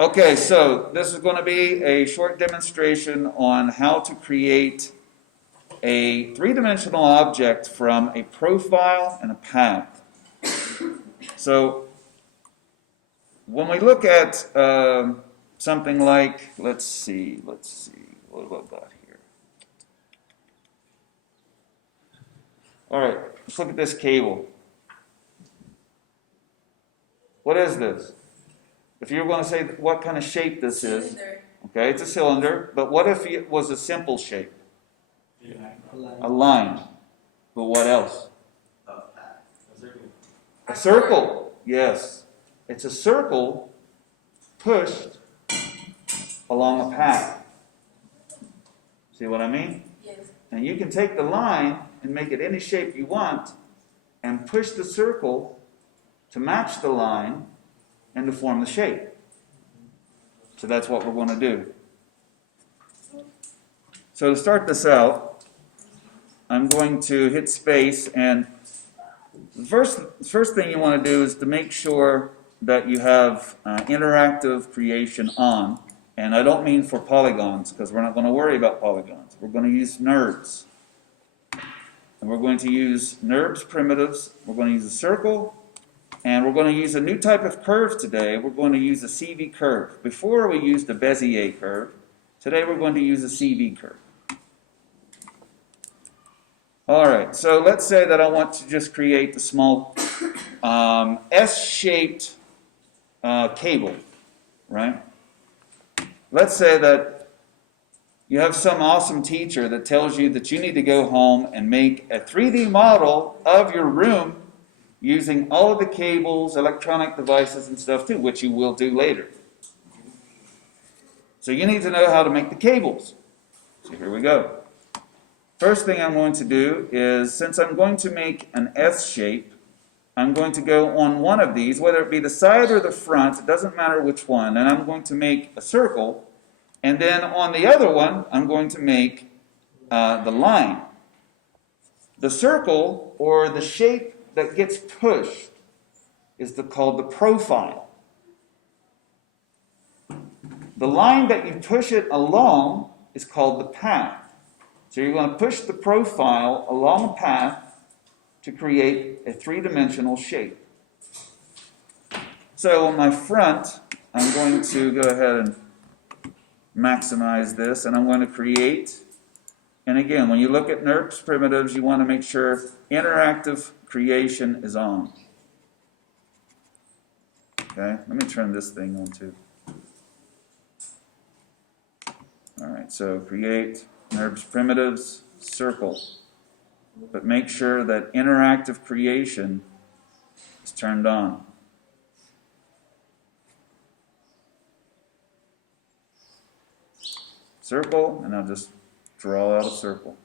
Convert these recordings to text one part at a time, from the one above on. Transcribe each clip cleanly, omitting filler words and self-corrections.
Okay, so this is going to be a short demonstration on how to create a three-dimensional object from a profile and a path. So when we look at something like, let's see, what have I got here? All right, let's look at this cable. What is this? If you were going to say what kind of shape this is, okay, it's a cylinder, but what if it was a simple shape? A line. But what else? A circle. Yes. It's a circle pushed along a path. See what I mean? Yes. And you can take the line and make it any shape you want and push the circle to match the line and to form the shape. So that's what we're going to do. So to start this out, I'm going to hit space, and the first thing you want to do is to make sure that you have interactive creation on. And I don't mean for polygons, because we're not going to worry about polygons. We're going to use NURBS. And we're going to use NURBS primitives. We're going to use a circle. And we're going to use a new type of curve today. We're going to use a CV curve. Before we used a Bezier curve. Today we're going to use a CV curve. All right, so let's say that I want to just create a small S-shaped cable, right? Let's say that you have some awesome teacher that tells you that you need to go home and make a 3D model of your room using all of the cables, electronic devices, and stuff too, which you will do later. So you need to know how to make the cables. So here we go. First thing I'm going to do is, since I'm going to make an S shape, I'm going to go on one of these, whether it be the side or the front, it doesn't matter which one, and I'm going to make a circle, and then on the other one, I'm going to make the line. The circle, or the shape that gets pushed, is called the profile. The line that you push it along is called the path. So you're going to push the profile along a path to create a three-dimensional shape. So on my front, I'm going to go ahead and maximize this, and I'm going to create. And again, when you look at NURBS primitives, you want to make sure interactive creation is on. Okay, let me turn this thing on too. All right, so create NURBS primitives, circle. But make sure that interactive creation is turned on. Circle, and I'll just draw out a circle.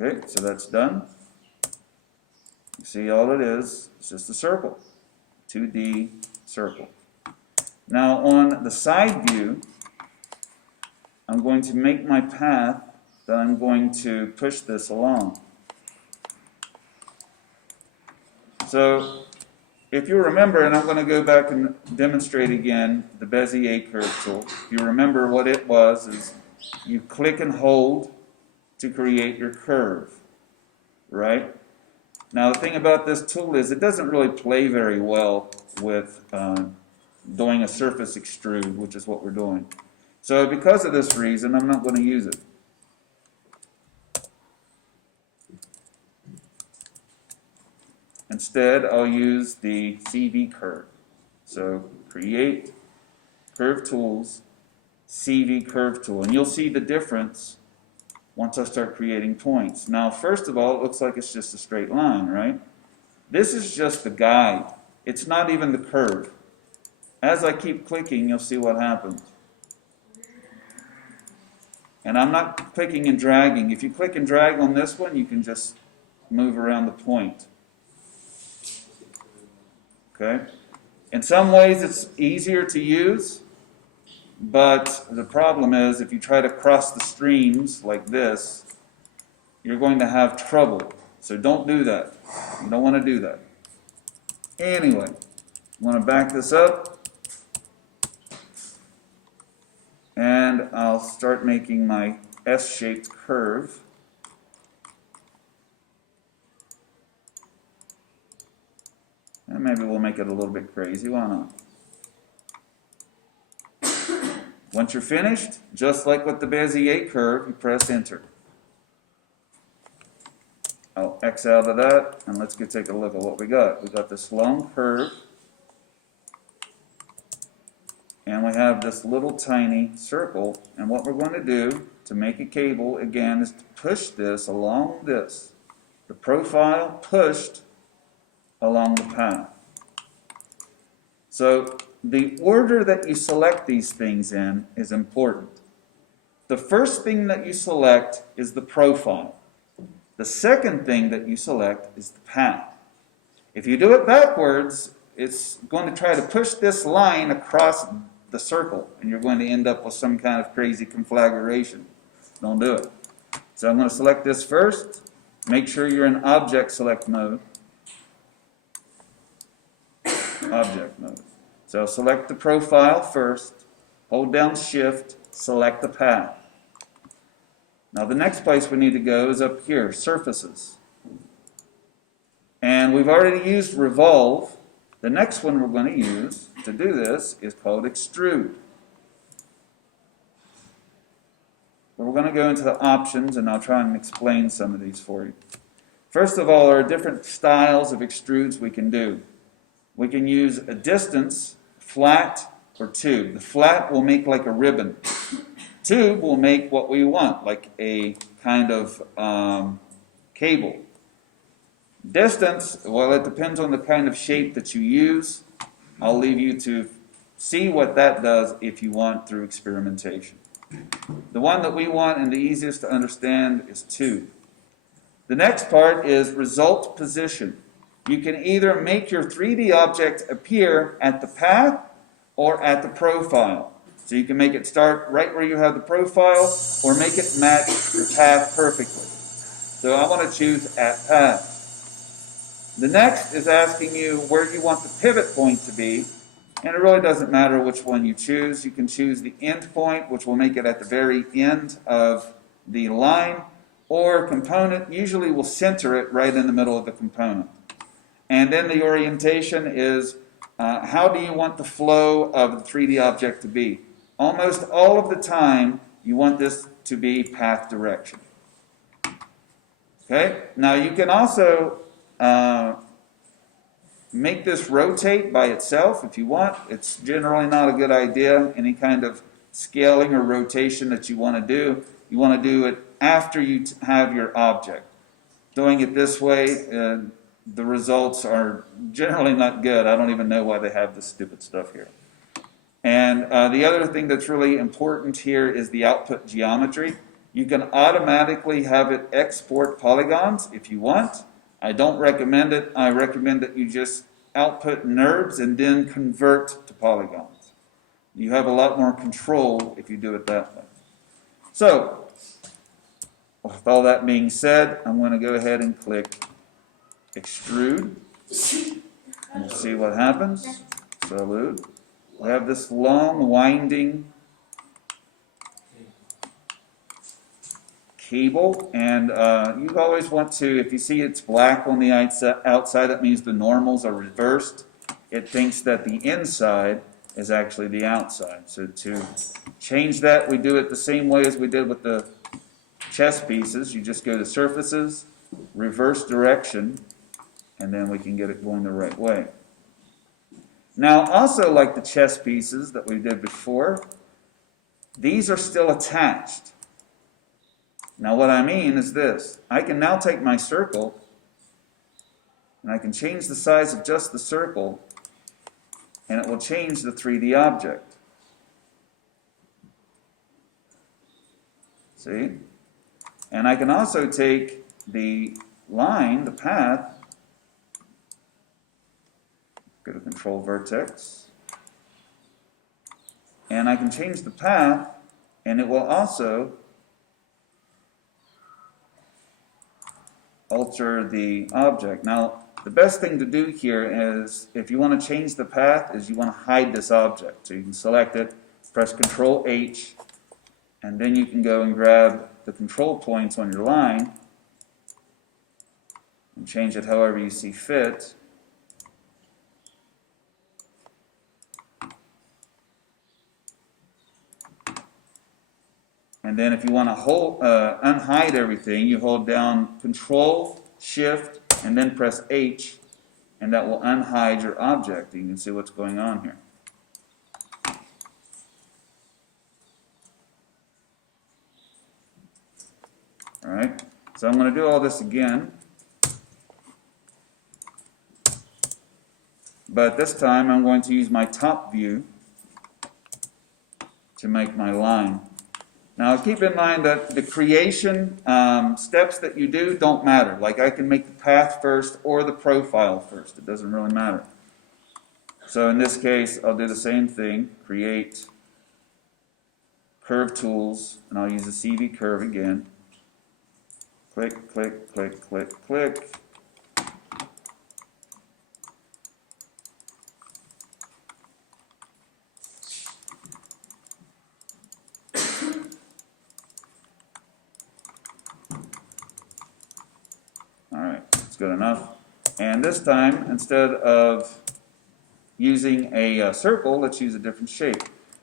Okay, so that's done. You see all it is, it's just a circle. 2D circle. Now on the side view, I'm going to make my path that I'm going to push this along. So if you remember, and I'm going to go back and demonstrate again the Bezier curve tool. If you remember what it was, is you click and hold to create your curve, right? Now the thing about this tool is it doesn't really play very well with doing a surface extrude, which is what we're doing. So because of this reason, I'm not going to use it. Instead, I'll use the CV curve. So create curve tools, CV curve tool, and you'll see the difference once I start creating points. Now, first of all, it looks like it's just a straight line, right? This is just the guide. It's not even the curve. As I keep clicking, you'll see what happens. And I'm not clicking and dragging. If you click and drag on this one, you can just move around the point. Okay? In some ways, it's easier to use, but the problem is if you try to cross the streams like this, you're going to have trouble. So don't do that. You don't want to do that. Anyway, I'm going to back this up, and I'll start making my S-shaped curve. And maybe we'll make it a little bit crazy, why not? Once you're finished, just like with the Bezier curve, you press enter. I'll X out of that, and let's go take a look at what we got. We got this long curve, and we have this little tiny circle, and what we're going to do to make a cable, again, is to push this along this. The profile pushed along the path. So the order that you select these things in is important. The first thing that you select is the profile. The second thing that you select is the path. If you do it backwards, it's going to try to push this line across the circle, and you're going to end up with some kind of crazy conflagration. Don't do it. So I'm going to select this first. Make sure you're in object select mode. Object mode. So select the profile first, hold down shift, select the path. Now the next place we need to go is up here, surfaces. And we've already used revolve. The next one we're going to use to do this is called extrude. But we're going to go into the options, and I'll try and explain some of these for you. First of all, there are different styles of extrudes we can do. We can use a distance, flat, or tube. The flat will make like a ribbon. Tube will make what we want, like a kind of cable. Distance, well, it depends on the kind of shape that you use. I'll leave you to see what that does if you want through experimentation. The one that we want and the easiest to understand is tube. The next part is result position. You can either make your 3D object appear at the path or at the profile. So you can make it start right where you have the profile or make it match the path perfectly. So I want to choose at path. The next is asking you where you want the pivot point to be, and it really doesn't matter which one you choose. You can choose the end point, which will make it at the very end of the line, or component. Usually will center it right in the middle of the component. And then the orientation is how do you want the flow of the 3D object to be? Almost all of the time, you want this to be path direction. Okay? Now you can also make this rotate by itself if you want. It's generally not a good idea. Any kind of scaling or rotation that you want to do, you want to do it after you have your object. Doing it this way, the results are generally not good. I don't even know why they have this stupid stuff here. And the other thing that's really important here is the output geometry. You can automatically have it export polygons if you want. I don't recommend it. I recommend that you just output NURBS and then convert to polygons. You have a lot more control if you do it that way. So, with all that being said, I'm going to go ahead and click Extrude. And we'll see what happens. Salute. We have this long winding cable, and you always want to, if you see it's black on the outside, that means the normals are reversed. It thinks that the inside is actually the outside. So to change that, we do it the same way as we did with the chess pieces. You just go to surfaces, reverse direction, and then we can get it going the right way. Now, also like the chess pieces that we did before, these are still attached. Now what I mean is this. I can now take my circle and I can change the size of just the circle, and it will change the 3D object. See? And I can also take the line, the path, go to Control Vertex, and I can change the path, and it will also alter the object. Now, the best thing to do here is, if you want to change the path, is you want to hide this object. So you can select it, press Control H, and then you can go and grab the control points on your line and change it however you see fit. And then if you want to unhide everything, you hold down Control, Shift, and then press H, and that will unhide your object. You can see what's going on here. Alright, so I'm going to do all this again. But this time I'm going to use my top view to make my line. Now keep in mind that the creation steps that you do don't matter. Like I can make the path first or the profile first. It doesn't really matter. So in this case, I'll do the same thing. Create curve tools, and I'll use the CV curve again. Click, click, click, click, click. Alright, that's good enough. And this time, instead of using a circle, let's use a different shape.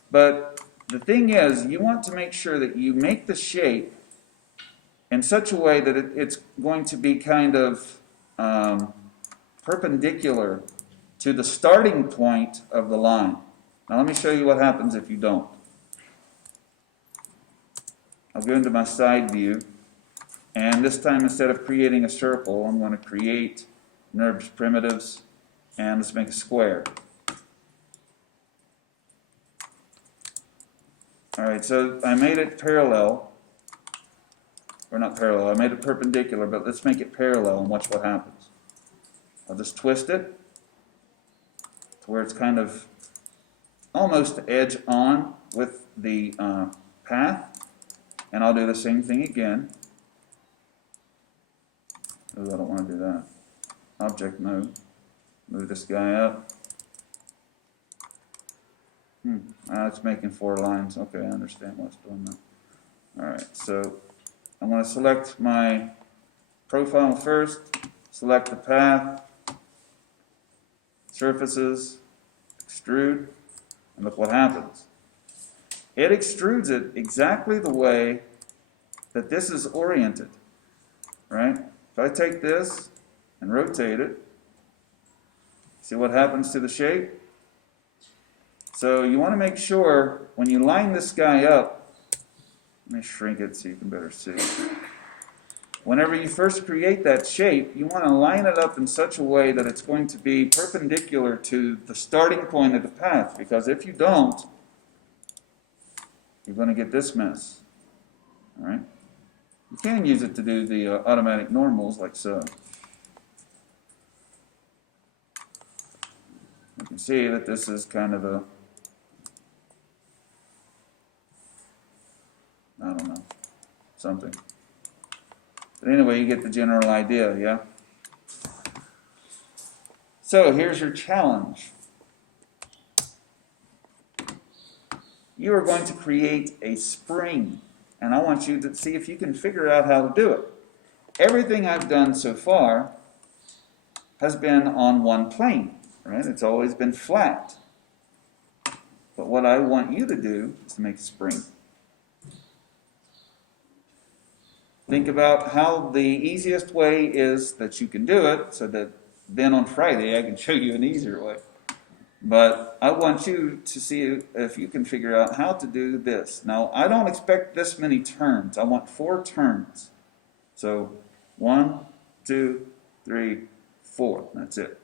But the thing is, you want to make sure that you make the shape in such a way that it's going to be kind of perpendicular to the starting point of the line. Now let me show you what happens if you don't. I'll go into my side view, and this time instead of creating a circle, I'm going to create NURBS Primitives, and let's make a square. Alright, so I made it parallel, or not parallel, I made it perpendicular, but let's make it parallel and watch what happens. I'll just twist it to where it's kind of almost edge on with the path, and I'll do the same thing again. Oh, I don't want to do that. Object mode. Move this guy up. It's making 4 lines. Okay, I understand what's doing that. Alright, so I'm going to select my profile first, select the path, surfaces, extrude, and look what happens. It extrudes it exactly the way that this is oriented. Right? If I take this and rotate it, see what happens to the shape? So you want to make sure when you line this guy up, let me shrink it so you can better see. Whenever you first create that shape, you want to line it up in such a way that it's going to be perpendicular to the starting point of the path, because if you don't, you're going to get this mess. All right? You can use it to do the automatic normals like so. You can see that this is kind of a, I don't know, something. But anyway, you get the general idea, yeah? So here's your challenge. You are going to create a spring, and I want you to see if you can figure out how to do it. Everything I've done so far has been on one plane, right? It's always been flat. But what I want you to do is to make a spring. Think about how the easiest way is that you can do it, so that then on Friday I can show you an easier way. But I want you to see if you can figure out how to do this. Now, I don't expect this many turns. I want 4 turns. So 1, 2, 3, 4. That's it.